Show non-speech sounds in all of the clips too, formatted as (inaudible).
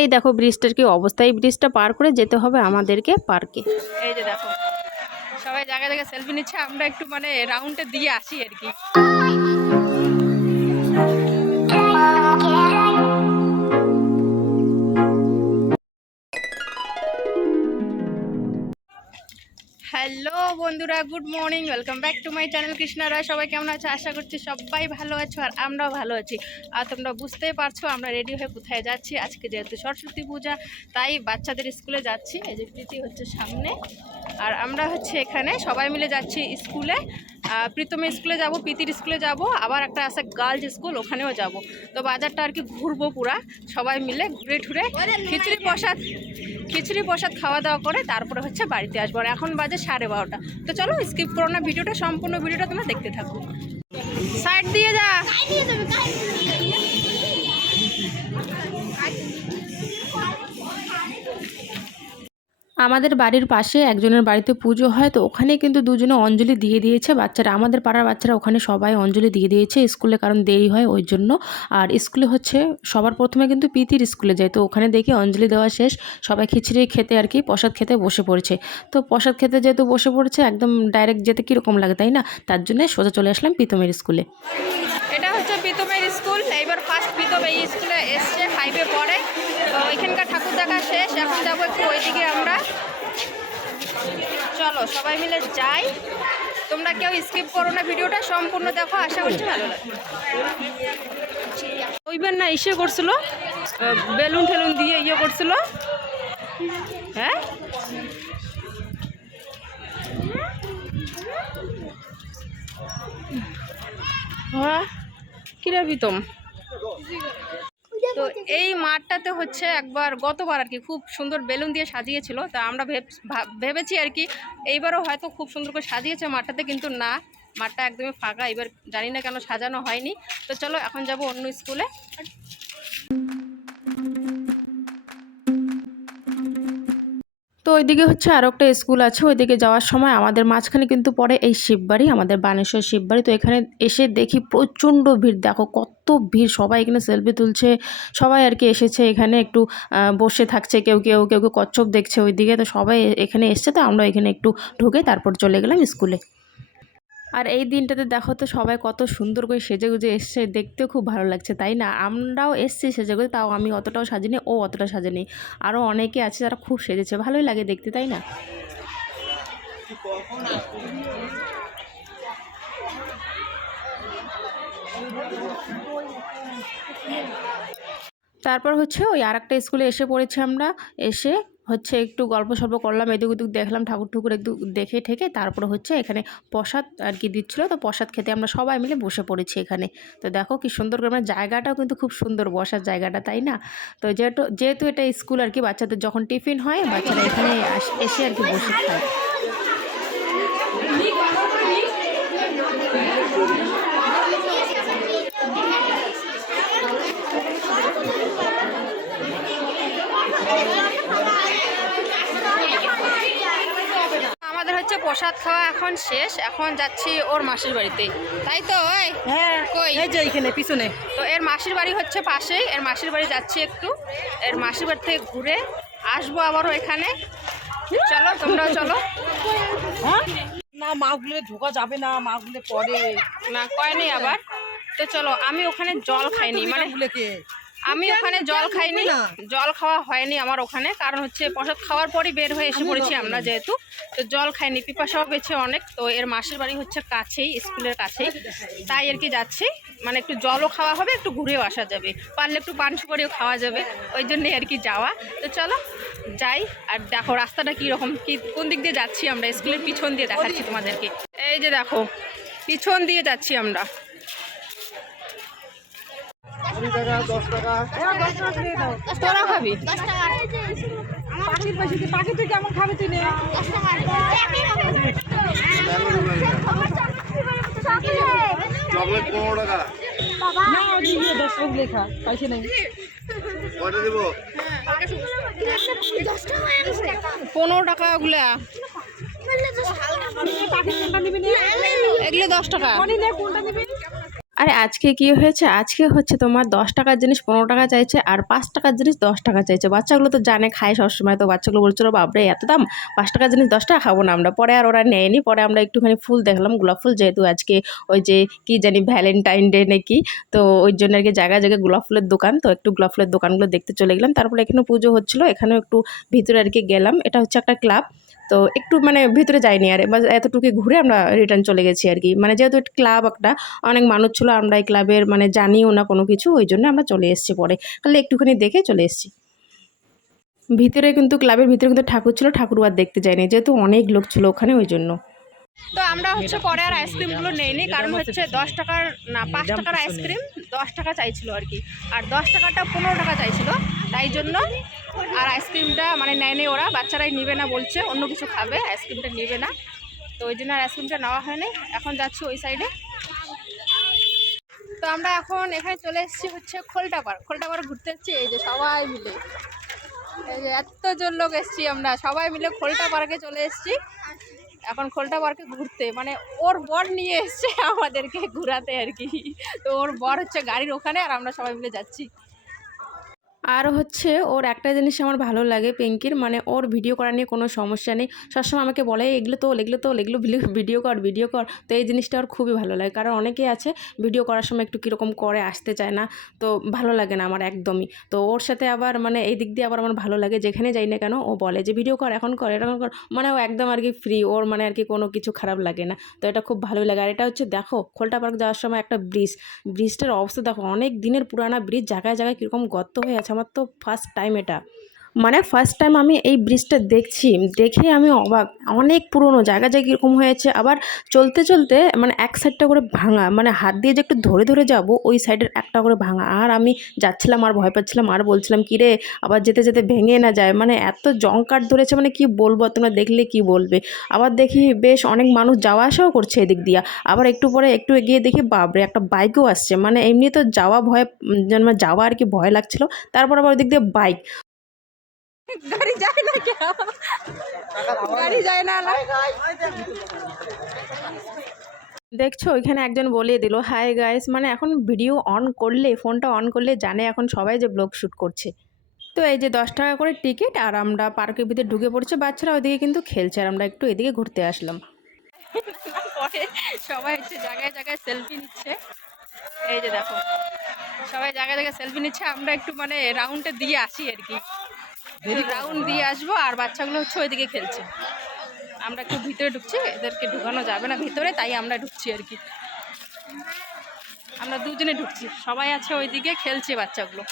এই দেখো ব্রিজটার কি অবস্থা? এই ব্রিজটা পার করে যেতে হবে আমাদেরকে পার্কে। এই যে দেখো, সবাই জায়গায় জায়গায় সেলফি নিচ্ছে, আমরা একটু মানে রাউন্ডে দিয়ে আসি আর কি। হ্যালো বন্ধুরা good morning welcome back to my channel Krishna Roy সবাই কেমন আছে? আশা করছি সবাই ভালো আছো আর আমরাও ভালো আছি। আর তোমরা বুঝতেই পারছ আমরা রেডি হয়ে কোথায় যাচ্ছি? আজকে যেহেতু সরস্বতী পূজা তাই বাচ্চাদের স্কুলে যাচ্ছি। এই যে প্রীতি হচ্ছে সামনে। আর আমরা হচ্ছে এখানে সবাই মিলে যাচ্ছি স্কুলে। আহ, প্রীতমের স্কুলে যাব প্রীতির স্কুলে যাব আবার একটা আছে গার্লস স্কুল ওখানেও যাব। তো বাজারটা আর কি ঘুরবো পুরা। সবাই মিলে ঘুরে ঠুরে খিচুড়ি প্রসাদ খিচুড়ি প্রসাদ খাওয়া দাওয়া করে তারপরে হচ্ছে বাড়িতে আসব। আর এখন বাজে সাড়ে বারোটা। তো চলো স্কিপ করো না ভিডিওটা, সম্পূর্ণ ভিডিওটা তোমরা দেখতে থাকো। সাইড দিয়ে যা। আমাদের বাড়ির পাশে একজনের বাড়িতে পুজো হয়, তো ওখানে কিন্তু দুজনে অঞ্জলি দিয়ে দিয়েছে বাচ্চারা। আমাদের পাড়ার বাচ্চারা ওখানে সবাই অঞ্জলি দিয়ে দিয়েছে, স্কুলে কারণ দেরি হয় ওই জন্য। আর স্কুলে হচ্ছে সবার প্রথমে কিন্তু পিতির স্কুলে যায়, তো ওখানে দেখি অঞ্জলি দেওয়া শেষ। সবাই খিচড়ি খেতে আর কি প্রসাদ খেতে বসে পড়েছে। তো প্রসাদ খেতে যেহেতু বসে পড়েছে, একদম ডাইরেক্ট যেতে কীরকম লাগে, তাই না? তার জন্য সোজা চলে আসলাম প্রীতমের স্কুলে। এটা এইবার ফার্স্ট প্রীতম এই স্কুলে এসছে ফাইভে পড়ে। তো এখানকার ঠাকুর দেখা শেষ, এখন যাব একটু ওইদিকে আমরা। চলো, সবাই মিলে যাই। তোমরা কেউ স্কিপ করো না, ভিডিওটা সম্পূর্ণ দেখো, আশা করছি ভালো ওইবার না ইসে করছিল বেলুন টেলুন দিয়ে ইয়ে করছিল। হ্যাঁ? হ্যাঁ? কিরে প্রীতম? তো এই মাঠটাতে হচ্ছে একবার গতবার আর কি খুব সুন্দর বেলুন দিয়ে সাজিয়েছিল তা আমরা ভেব- ভাব- ভেবেছি আর কি এইবারও হয়তো খুব সুন্দর করে সাজিয়েছে মাঠটাতে কিন্তু না মাঠটা একদমই ফাঁকা এবার জানি না কেন সাজানো হয়নি। তো চলো এখন যাব অন্য স্কুলে। ওইদিকে হচ্ছে আরও একটা স্কুল আছে, ওইদিকে যাওয়ার সময় আমাদের মাঝখানে কিন্তু পড়ে এই শিববাড়ি, আমাদের বানেশ্বর শিববাড়ি। তো এখানে এসে দেখি প্রচণ্ড ভিড়, দেখো কত ভিড়, সবাই এখানে সেলফি তুলছে, সবাই আর কি এসেছে এখানে একটু বসে থাকছে, কেউ কেউ কেউ কেউ কচ্ছপ দেখছে ওইদিকে। তো সবাই এখানে এসছে, তো আমরা এখানে একটু ঢুকে তারপর চলে গেলাম স্কুলে। আর এই দিনটাতে দেখো তো সবাই কত সুন্দর করে সেজে গুজে এসছে, দেখতেও খুব ভালো লাগছে, তাই না? আমরাও এসছি সেজে গুজে, তাও আমি অতটাও সাজিনি, ও অতটা সাজেনি। আরও অনেকে আছে যারা খুব সেজেছে, ভালোই লাগে দেখতে, তাই না? তারপর হচ্ছে ওই আর একটা স্কুলে এসে পড়েছি আমরা, এসে হচ্ছে একটু গল্প সল্প করলাম, এদিক ওদিক দেখলাম, ঠাকুর ঠুকুর একটু দেখে ঠেকে তারপর হচ্ছে এখানে প্রসাদ আর কি দিচ্ছিল। তো প্রসাদ খেতে আমরা সবাই মিলে বসে পড়েছি এখানে। তো দেখো কি সুন্দর করে মানে জায়গাটাও কিন্তু খুব সুন্দর বসার জায়গাটা, তাই না? তো যেহেতু যেহেতু এটা স্কুল আর কি বাচ্চাদের যখন টিফিন হয়, বাচ্চারা এখানে এসে আর কি বসে খায় আমাদের হচ্ছে প্রসাদ খাওয়া এখন শেষ এখন যাচ্ছি ওর মাসির বাড়িতে। তাই তো ওই? হ্যাঁ কই? এই যে এইখানে পিছনে। তো এর মাসির বাড়ি হচ্ছে পাশেই এর মাসির বাড়ি যাচ্ছি একটু। এর মাসির বাড়ি থেকে ঘুরে আসব আবারও এখানে। চলো তোমরাও চলো। হ্যাঁ? না মাগুলে ঢোকা যাবে না মাগুলে পরে। না কয়নি আবার? তো চলো আমি ওখানে জল খাইনি মানে আমি ওখানে জল খাইনি জল খাওয়া হয়নি আমার ওখানে। কারণ হচ্ছে প্রসাদ খাওয়ার পরই বের হয়ে এসে পড়েছি আমরা যেহেতু তো জল খাইনি পিপাসাও পেয়েছে অনেক। তো এর মাসির বাড়ি হচ্ছে কাছেই স্কুলের কাছেই। তাই আর কি যাচ্ছি মানে একটু জলও খাওয়া হবে একটু ঘুরেও আসা যাবে। পারলে একটু পান সুপারিও খাওয়া যাবে ওই জন্যই আর কি যাওয়া। তো চলো যাই। আর দেখো রাস্তাটা কীরকম কি কোন দিক দিয়ে যাচ্ছি আমরা? স্কুলের পিছন দিয়ে দেখাচ্ছি তোমাদেরকে। এই যে দেখো পিছন দিয়ে যাচ্ছি আমরা। তোরা খাবি? পাখির পাশে পাখি তুই কেমন খাবি তুই নে চকলেট পনেরো টাকা। না দিয়ে দশ টাকা লেখা পয়সা নেই। কয়টা দেবো? পনেরো টাকা ওগুলা। এগুলো দশ টাকা। কোনটা নিবি? আরে আজকে কি হয়েছে? আজকে হচ্ছে তোমার দশ টাকার জিনিস পনেরো টাকা চাইছে আর পাঁচ টাকার জিনিস দশ টাকা চাইছে। বাচ্চাগুলো তো জানে, খায় সবসময় তো। বাচ্চাগুলো বলছিল বাবরে এত দাম? পাঁচ টাকার জিনিস দশ টাকা খাব না আমরা। পরে আর ওরা নেয়নি। পরে আমরা একটুখানি ফুল দেখলাম, গোলাপ ফুল, যেহেতু আজকে ওই যে কি জানি ভ্যালেন্টাইন ডে নাকি, তো ওই জন্য আর কি জায়গায় জায়গায় গোলাপ ফুলের দোকান। তো একটু গোলাপ ফুলের দোকানগুলো দেখতে চলে গেলাম। তারপরে এখানে পুজো হচ্ছিল। এখানেও একটু ভিতরে আর কি গেলাম। এটা হচ্ছে একটা ক্লাব। তো একটু মানে ভিতরে যাইনি আর এতটুকু ঘুরে আমরা রিটার্ন চলে গেছি আর কি। মানে যেহেতু ক্লাব একটা, অনেক মানুষ ছিল, আমরা এই ক্লাবের মানে জানিও না কোনো কিছু, ওই জন্য আমরা চলে এসেছি পরে। তাহলে একটুখানি দেখে চলে এসেছি। ভিতরে কিন্তু ক্লাবের ভিতরে কিন্তু ঠাকুর ছিল ঠাকুরবার দেখতে যায়নি। যেহেতু অনেক লোক ছিল ওখানে, ওই জন্য। তো আমরা হচ্ছে পরে আর আইসক্রিমগুলো নেইনি কারণ হচ্ছে দশ টাকার না পাঁচ টাকার আইসক্রিম দশ টাকা চাইছিল আর কি। আর দশ টাকাটা পনেরো টাকা চাইছিল তাই জন্য আর আইসক্রিমটা মানে নেয়নি ওরা বাচ্চারাই নিবে না বলছে অন্য কিছু খাবে আইসক্রিমটা নিবে না। তো ওই জন্য আর আইসক্রিমটা নেওয়া হয়নি এখন যাচ্ছি ওই সাইডে তো আমরা এখন এখানে চলে এসেছি হচ্ছে খোলটা পার্ক খোলটা পার্ক ঘুরতে এসেছি এই যে সবাই মিলে। এই যে এতজন লোক এসেছি আমরা সবাই মিলে খোলটা পার্কে চলে এসেছি। এখন খোলটা বরকে ঘুরতে মানে ওর বর নিয়ে এসছে আমাদেরকে ঘুরাতে আর কি। তো ওর বর হচ্ছে গাড়ির ওখানে আর আমরা সবাই মিলে যাচ্ছি। আর হচ্ছে ওর একটা জিনিস আমার ভালো লাগে পিঙ্কির মানে ওর ভিডিও করা নিয়ে কোনো সমস্যা নেই। সবসময় আমাকে বলে, এগুলো তো এগুলো তো এগুলো ভিডিও কর ভিডিও কর। তো এই জিনিসটা ওর খুবই ভালো লাগে। কারণ অনেকেই আছে ভিডিও করার সময় একটু কীরকম করে আসতে চায় না, তো ভালো লাগে না আমার একদমই। তো ওর সাথে আবার মানে এই দিক দিয়ে আবার আমার ভালো লাগে, যেখানে যাই না কেন, ও বলে যে ভিডিও কর, এখন কর, এরকম কর। মানে ও একদম আর কি ফ্রি ওর মানে আর কি কোনো কিছু খারাপ লাগে না। তো এটা খুব ভালোই লাগে। আর এটা হচ্ছে, দেখো, খোলটা পার্ক যাওয়ার সময় একটা ব্রিজ। ব্রিজটার অবস্থা দেখো, অনেক দিনের পুরানা ব্রিজ, জায়গায় জায়গায় কীরকম গর্ত হয়ে আছে। আমার তো ফার্স্ট টাইম এটা। মানে ফার্স্ট টাইম আমি এই ব্রিজটা দেখছি, দেখে আমি অবাক। অনেক পুরনো জায়গা জায়গা কীরকম হয়েছে, আবার চলতে চলতে মানে এক সাইডটা করে ভাঙা মানে হাত দিয়ে যে একটু ধরে ধরে যাব, ওই সাইডের একটা করে ভাঙা। আর আমি যাচ্ছিলাম, আর ভয় পাচ্ছিলাম, আর বলছিলাম, কি রে, আবার যেতে যেতে ভেঙে না যায়? মানে এত জংকাট ধরেছে মানে কি বলব তোমরা দেখলে কি বলবে? আবার দেখি বেশ অনেক মানুষ যাওয়া আসাও করছে এদিক দিয়া। আবার একটু পরে একটু এগিয়ে দেখি বাবরে একটা বাইকও আসছে। মানে এমনি তো যাওয়া ভয় মানে যাওয়া আর কি ভয় লাগছিল। তারপর আবার ওদিক দিয়ে বাইক গাড়ি যায় না কে গাড়ি যায় না না? দেখছ ওইখানে একজন বলিয়ে দিল হাই গাইস মানে এখন ভিডিও অন করলে ফোনটা অন করলে জানে এখন সবাই যে ব্লগ শ্যুট করছে। তো এই যে দশ টাকা করে টিকিট আর আমরা পার্কের ভিতরে ঢুকে পড়ছে বাচ্চারা ওইদিকে কিন্তু খেলছে আর আমরা একটু এদিকে ঘুরতে আসলাম। সবাই হচ্ছে জায়গায় জায়গায় সেলফি নিচ্ছে। এই যে দেখো সবাই জায়গায় জায়গায় সেলফি নিচ্ছে আমরা একটু মানে রাউন্ডে দিয়ে আসি আর কি। রাউন্ড দিয়ে আসব, আর বাচ্চাগুলো হচ্ছে ওইদিকে খেলছে। আমরা একটু ভিতরে ঢুকছি, এদেরকে ঢুকানো যাবে না ভিতরে, তাই আমরা ঢুকছি আর কি। আমরা দুজনে ঢুকছি, সবাই আছে ওইদিকে, খেলছে বাচ্চাগুলো।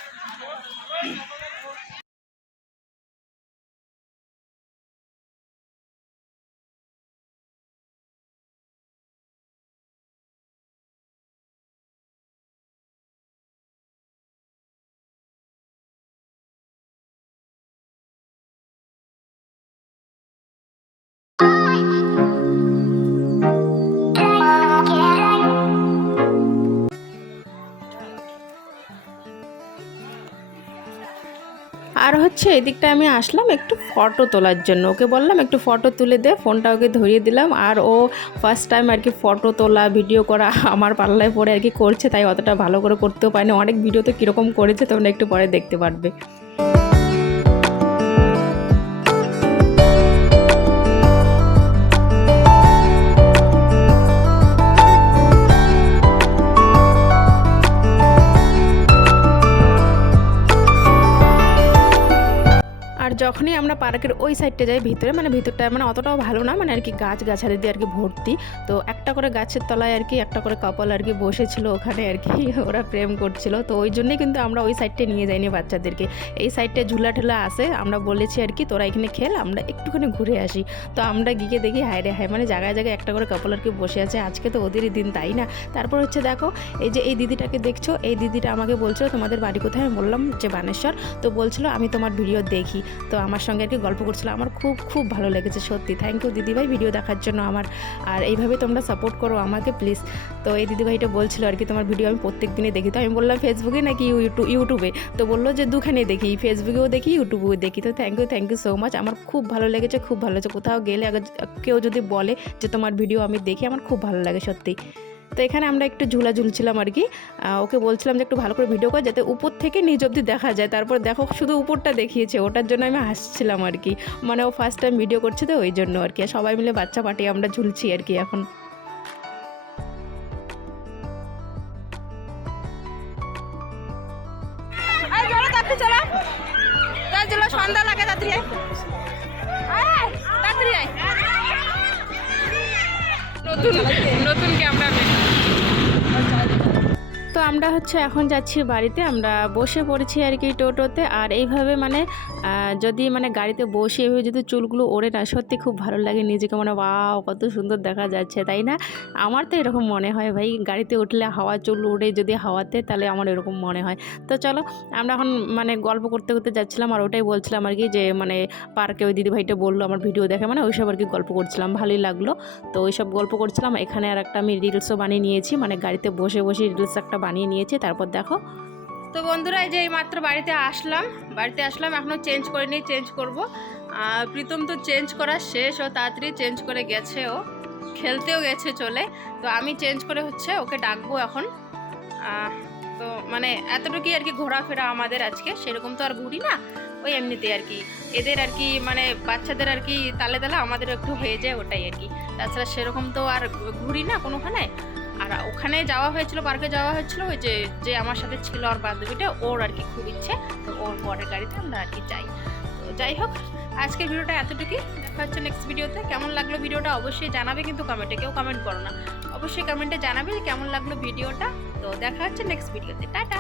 আর হচ্ছে এদিকটা আমি আসলাম একটু ফটো তোলার জন্য। ওকে বললাম, একটু ফটো তুলে দে ফোনটা ওকে ধরিয়ে দিলাম। আর ও ফার্স্ট টাইম আর কি ফটো তোলা ভিডিও করা আমার পাল্লায় পরে আর কি করছে, তাই অতটা ভালো করে করতেও পারেনি। অনেক ভিডিও তো কীরকম করেছে তোমরা একটু পরে দেখতে পারবে। আমরা পার্কের ওই সাইডটা যাই ভিতরে মানে ভিতরটা মানে অতটাও ভালো না মানে আর কি গাছ গাছালি দিয়ে আর কি ভর্তি। তো একটা করে গাছের তলায় আর কি, একটা করে কপাল আর কি বসেছিল ওখানে আর কি, (laughs) ওরা প্রেম করছিল। তো ওই জন্যই কিন্তু আমরা ওই সাইডটা নিয়ে যাইনি বাচ্চাদেরকে। এই সাইডটা ঝুলা ঠেলা আসে আমরা বলেছি আর কি, তোরা এখানে খেল, আমরা একটুখানি ঘুরে আসি। তো আমরা গিয়ে দেখি, হায় রে, হায়! মানে জায়গায় জায়গায় একটা করে কাপল আর কি বসে আছে, আজকে তো ওদেরই দিন, তাই না? তারপর হচ্ছে দেখো, এই যে এই দিদিটাকে দেখছ, এই দিদিটা আমাকে বলছিল, তোমাদের বাড়ি কোথায়? আমি বললাম যে বানেশ্বর। তো বলছিল, আমি তোমার ভিডিও দেখি। তো আমার সঙ্গে কি গল্প করছিল। আমার খুব খুব ভালো লেগেছে সত্যি। থ্যাংক ইউ দিদিভাই ভিডিও দেখার জন্য আমার। আর এইভাবে তোমরা সাপোর্ট করো আমাকে প্লিজ তো এই দিদিভাইটা বলছিল আর কি, তোমার ভিডিও আমি প্রত্যেক দিনই দেখি। তো আমি বললাম ফেসবুকে নাকি ইউটিউব ইউটিউবে তো বলল যে, দুখানে দেখি। ফেসবুকেও দেখি ইউটিউবেও দেখি। তো thank you thank you so much আমার খুব ভালো লেগেছে, খুব ভালো লেগেছে। কোথাও গেলে কেউ যদি বলে যে, তোমার ভিডিও আমি দেখি, আমার খুব ভালো লাগে সত্যি। তো এখানে আমরা একটু ঝুলা ঝুলছিলাম আর কি। ওকে বলছিলাম যে একটু ভালো করে ভিডিও কর যাতে উপর থেকে নিজ অব্দি দেখা যায়। তারপর দেখো শুধু উপরটা দেখিয়েছে, ওটার জন্য আমি হাসছিলাম আর কি। মানে ও ফার্স্ট টাইম ভিডিও করছে তো ওই জন্য আর কি। সবাই মিলে বাচ্চা পাটি আমরা ঝুলছি আর কি এখন। সন্ধ্যা লাগে তাড়াতাড়ি নতুন নতুন ক্যামেরা তো আমরা হচ্ছে এখন যাচ্ছি বাড়িতে। আমরা বসে পড়েছি আর কি টোটোতে। আর এইভাবে মানে যদি মানে গাড়িতে বসে এভাবে যদি চুলগুলো ওড়ে না, সত্যি খুব ভালো লাগে নিজেকে মানে বাও কত সুন্দর দেখা যাচ্ছে তাই না? আমার তো এরকম মনে হয় ভাই, গাড়িতে উঠলে হাওয়া চুল উড়ে যদি হাওয়াতে, তাহলে আমার এরকম মনে হয়। তো চলো, আমরা এখন মানে গল্প করতে করতে যাচ্ছিলাম আর ওটাই বলছিলাম আর কি যে মানে পার্কে ওই দিদিভাইটা বলল আমার ভিডিও দেখে মানে ওইসব আর কি গল্প করছিলাম, ভালোই লাগল। তো ওইসব গল্প করছিলাম, এখানে আর একটা আমি রিলসও বানিয়ে নিয়েছি মানে গাড়িতে বসে বসে রিলস একটা বানিয়ে নিয়েছি, তারপর দেখো। তো বন্ধুরা, এই যে এই মাত্র বাড়িতে আসলাম। বাড়িতে আসলাম এখনও চেঞ্জ করে নিয়ে চেঞ্জ করব। প্রীতম তো চেঞ্জ করা শেষ, ও তাড়াতাড়ি চেঞ্জ করে গেছে ও। খেলতেও গেছে চলে। তো আমি চেঞ্জ করে হচ্ছে ওকে ডাকবো এখন। তো মানে এতটুকুই আর কি ঘোরাফেরা আমাদের আজকে। সেরকম তো আর ঘুরি না। ওই এমনিতে আর কি। এদের আর কি মানে বাচ্চাদের আর কি তালে তালে আমাদের একটু হয়ে যায় ওটাই আর কি। তাছাড়া সেরকম তো আর ঘুরি না কোনোখানে। আর ওখানে যাওয়া হয়েছিল, পার্কে যাওয়া হয়েছিল ওই যে যে আমার সাথে ছিল আর বান্ধবীটা, ওর আর কি খুব ইচ্ছে, তো ওর পরের গাড়িতে আমরা আর কি যাই। তো যাই হোক, আজকের ভিডিওটা এতটুকুই। দেখা হচ্ছে নেক্সট ভিডিওতে। কেমন লাগল ভিডিওটা অবশ্যই জানাবে, কিন্তু কমেন্টে কেউ কমেন্ট করো না। অবশ্যই কমেন্টে জানাবে কেমন লাগল ভিডিওটা। তো দেখা হচ্ছে নেক্সট ভিডিওতে। টাটা!